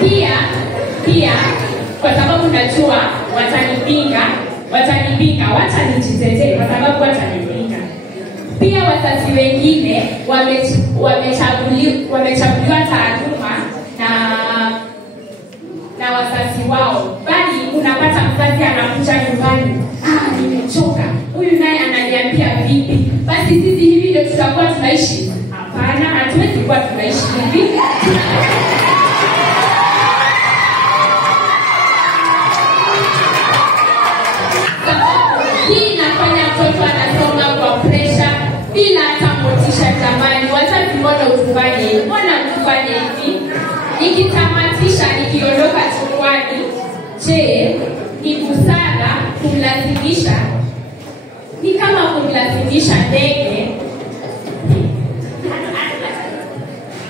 Pia kwa sababu najua watanipinga, wacha nijitetee kwa sababu watanipinga. Pia wazazi wengine wamechaguliwa taaluma na wazazi wao. Bali unapata mzazi anakuja nyumbani, nimechoka. Huyu naye ananiambia vipi? Basi sisi hivi ndio tutakuwa tunaishi? Hapana, hatuwezi kuwa tunaishi hivi. Hii inafanya mtoto anasoma kwa pressure bila hata motisha. Jamani, wazazi mbona utufanye hivi? Nikitamatisha, nikiondoka chukwani, je, ni busara kumlazimisha? Ni kama kumlazimisha ndege.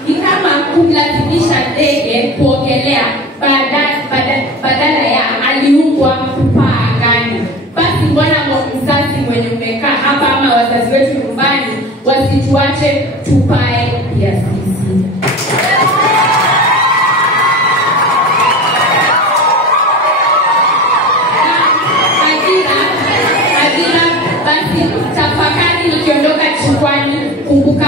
Ni kama kumlazimisha ndege kuogelea badala ya aliumbwa kupaa angani. Basi mbona mzazi mwenye umekaa hapa ama wazazi wetu nyumbani wasituache tupae pia sisi? Basi tafakari nikiondoka chukwani, kumbuka